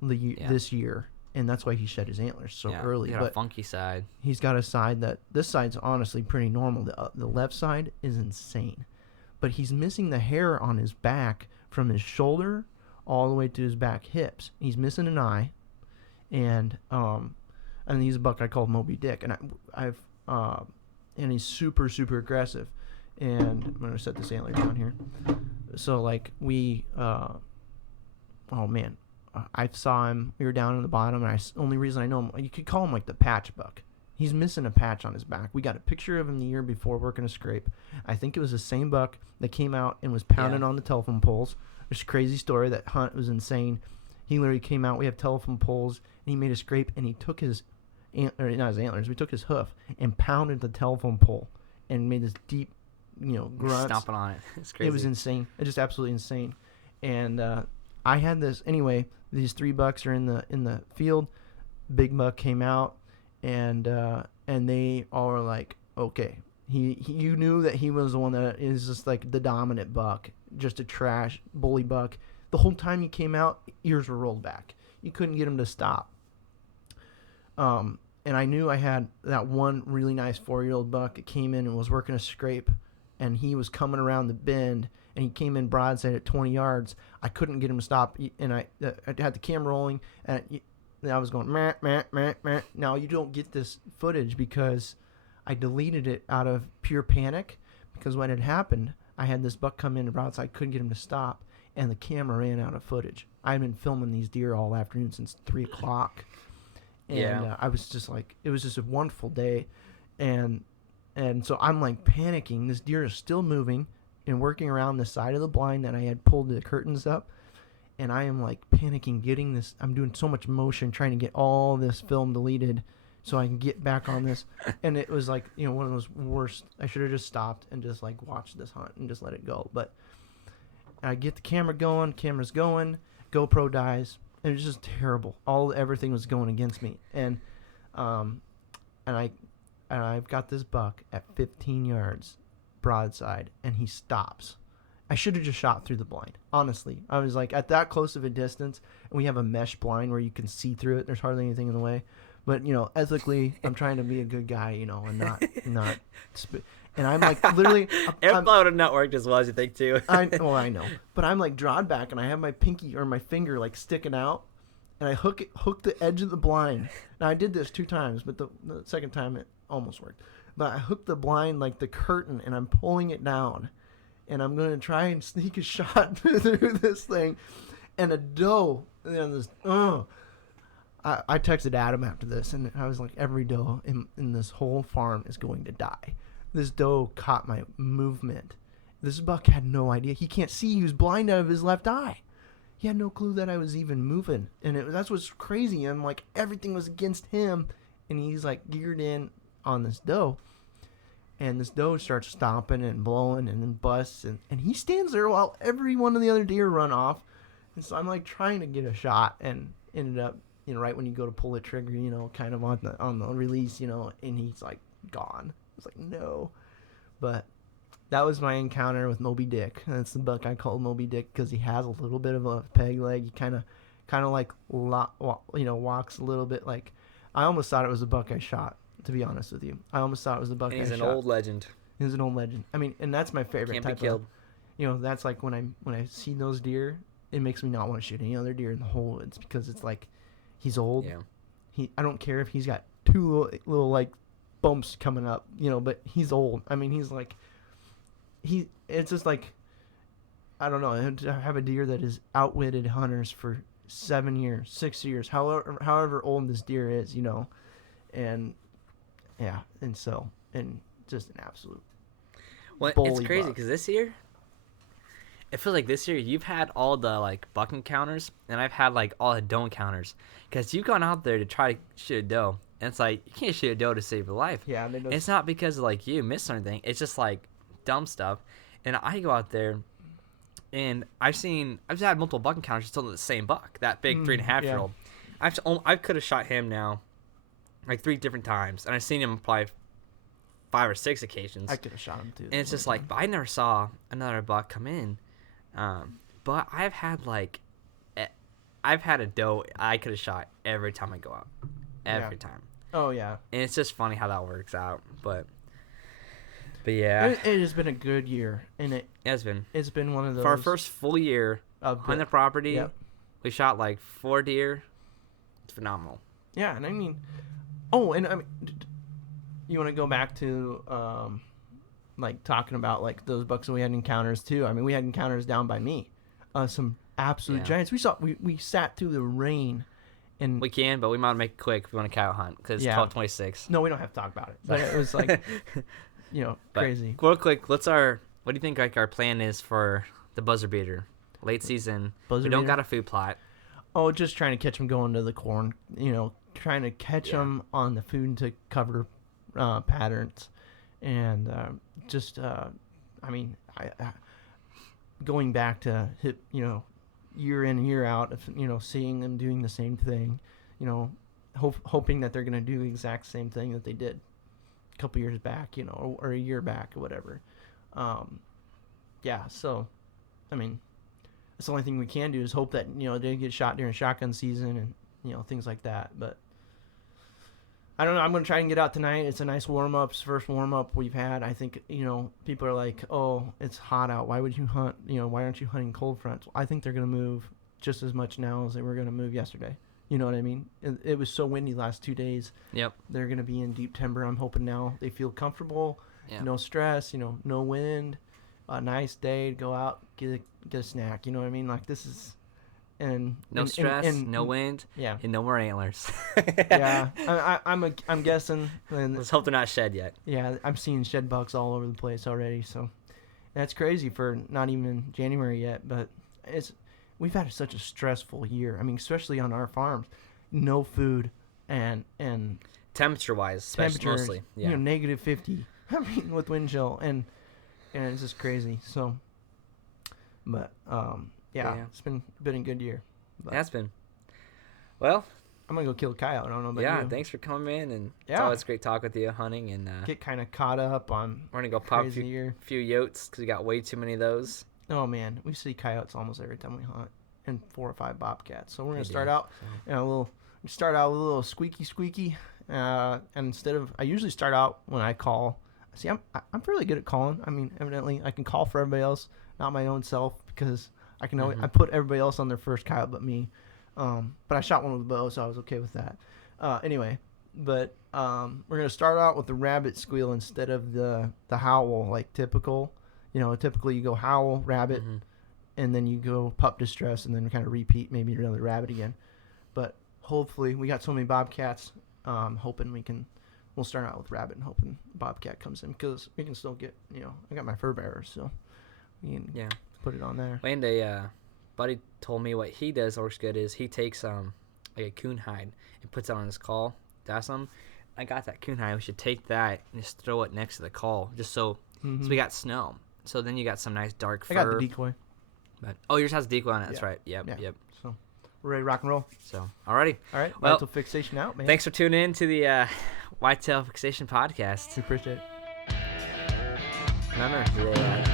this year, and that's why he shed his antlers so early. He got a funky side. He's got a side that this side's honestly pretty normal. The left side is insane, but he's missing the hair on his back from his shoulder all the way to his back hips. He's missing an eye, and he's a buck I call Moby Dick, and and he's super super aggressive. And I'm gonna set this antler down here. So like oh man, I saw him. We were down in the bottom, and only reason I know him, you could call him like the patch buck. He's missing a patch on his back. We got a picture of him the year before working a scrape. I think it was the same buck that came out and was pounding on the telephone poles. There's a crazy story. That hunt was insane. He literally came out. We have telephone poles, and he made a scrape, and he took his not his antlers. We took his hoof and pounded the telephone pole, and made this deep, grunts. Stomping on it. It's crazy. It was insane. It's just absolutely insane. And I had this anyway. These three bucks are in the field. Big buck came out, and they all were like, okay. You knew that he was the one that is just like the dominant buck, just a trash bully buck. The whole time he came out, ears were rolled back. You couldn't get him to stop. And I knew I had that one really nice 4-year-old buck that came in and was working a scrape, and he was coming around the bend, and he came in broadside at 20 yards. I couldn't get him to stop, and I had the camera rolling, and I was going, meh, meh, meh, meh. Now, you don't get this footage because I deleted it out of pure panic, because when it happened, I had this buck come in broadside, couldn't get him to stop, and the camera ran out of footage. I've been filming these deer all afternoon since 3 o'clock. And I was just like, it was just a wonderful day. And so I'm like panicking. This deer is still moving and working around the side of the blind that I had pulled the curtains up. And I am like panicking, getting this. I'm doing so much motion, trying to get all this film deleted so I can get back on this. And it was like, one of those worst. I should have just stopped and just like watched this hunt and just let it go. But I get the camera going, camera's going, GoPro dies. It was just terrible. Everything was going against me, and I've got this buck at 15 yards, broadside, and he stops. I should have just shot through the blind. Honestly, I was like at that close of a distance, and we have a mesh blind where you can see through it. There's hardly anything in the way, but ethically, I'm trying to be a good guy, and not. And I'm like literally. It probably would have not worked as well as you think too. I know, but I'm like drawn back, and I have my pinky or my finger like sticking out, and I hook the edge of the blind. Now I did this 2 times, but the second time it almost worked. But I hooked the blind like the curtain, and I'm pulling it down, and I'm gonna try and sneak a shot through this thing, and a doe. And this, I texted Adam after this, and I was like, every doe in this whole farm is going to die. This doe caught my movement. This buck had no idea. He can't see. He was blind out of his left eye. He had no clue that I was even moving. And that's what's crazy. I'm like, everything was against him. And he's like geared in on this doe. And this doe starts stomping and blowing and then busts. And he stands there while every one of the other deer run off. And so I'm like trying to get a shot, and ended up, right when you go to pull the trigger, kind of on the release, and he's like gone. It's like, no. But that was my encounter with Moby Dick. That's the buck I called Moby Dick because he has a little bit of a peg leg. He kind of like walks a little bit like. I almost thought it was the buck I shot. To be honest with you, I almost thought it was the buck I shot. He's an old legend. He's an old legend. I mean, and that's my favorite Can't type be killed. of. That's like when I see those deer, it makes me not want to shoot any other deer in the whole woods because it's like, he's old. Yeah. I don't care if he's got two little like bumps coming up, but he's old. I mean, he's like, it's just like, I don't know, to have a deer that has outwitted hunters for 7 years, 6 years, however old this deer is, and yeah, and just an absolute. Well, it's crazy because this year, it feels like this year you've had all the like buck encounters, and I've had like all the doe encounters. Because you've gone out there to try to shoot a doe, and it's like you can't shoot a doe to save your life. Yeah, it's not because of like you missed or anything. It's just like dumb stuff. And I go out there, and I've had multiple buck encounters still the same buck, that big 3.5-year-old. I could have shot him now, like 3 different times, and I've seen him probably 5 or 6 occasions. I could have shot him too. And it's just like, but I never saw another buck come in. But I've had a doe I could have shot every time I go out, every time. Oh yeah. And it's just funny how that works out, but yeah, it has been a good year, and it has been. It's been one of those. For our first full year on the property, yep. We shot like 4 deer. It's phenomenal. Yeah, and I mean, you want to go back to like talking about like those bucks that we had encounters too. I mean, we had encounters down by me, some absolute giants. We sat through the rain, and we can, but we might make it quick if we want to coyote hunt because it's 12:26. No, we don't have to talk about it. But it was like, crazy. Real quick, what do you think like our plan is for the buzzer beater? Late season. We don't got a food plot. Oh, just trying to catch them going to the corn. Trying to catch them on the food to cover patterns, and I mean, going back to year in year out of seeing them doing the same thing, hoping that they're going to do the exact same thing that they did a couple years back, or a year back or whatever. So I mean, that's the only thing we can do is hope that they get shot during shotgun season and things like that. But I don't know. I'm going to try and get out tonight. It's a nice warm-up. First warm-up we've had. I think, people are like, oh, it's hot out. Why would you hunt? Why aren't you hunting cold fronts? I think they're going to move just as much now as they were going to move yesterday. You know what I mean? It was so windy last 2 days. Yep. They're going to be in deep timber. I'm hoping now they feel comfortable. Yeah. No stress, no wind. A nice day to go out, get a snack. You know what I mean? Like this is... No stress, no wind, and no more antlers. Yeah, I'm guessing. Let's hope they're not shed yet. Yeah, I'm seeing shed bucks all over the place already. So that's crazy for not even in January yet. But we've had such a stressful year. I mean, especially on our farms, no food and temperature-wise, mostly, yeah, -50. I mean, with wind chill and it's just crazy. So, but Yeah, it's been a good year. It has been. Well, I'm gonna go kill a coyote. I don't know about you. Thanks for coming in, and it's always great talk with you hunting and get kind of caught up on. We're gonna go pop a few yotes because we got way too many of those. Oh man, we see coyotes almost every time we hunt, and 4 or 5 bobcats. So we're gonna start out, we'll start out with a little squeaky, and I usually start out when I call. See, I'm fairly good at calling. I mean, evidently I can call for everybody else, not my own self, because I can always, I put everybody else on their first coyote but me. But I shot one with a bow, so I was okay with that. Anyway, but we're gonna start out with the rabbit squeal instead of the howl, like typical. Typically you go howl, rabbit, and then you go pup distress, and then kind of repeat maybe another rabbit again. But hopefully we got so many bobcats. Hoping we'll start out with rabbit and hoping bobcat comes in, because we can still get, I got my fur bearers, so we can put it on there. And a buddy told me what he does works good is he takes like a coon hide and puts it on his call. That's I got that coon hide. We should take that and just throw it next to the call, just so we got snow. So then you got some nice dark fur. I got the decoy. But yours has a decoy on it. That's right. Yep. So we're ready to rock and roll. So alrighty. All right. Whitetail Fixation out, man. Thanks for tuning in to the Whitetail Fixation podcast. We appreciate it. memories do they add?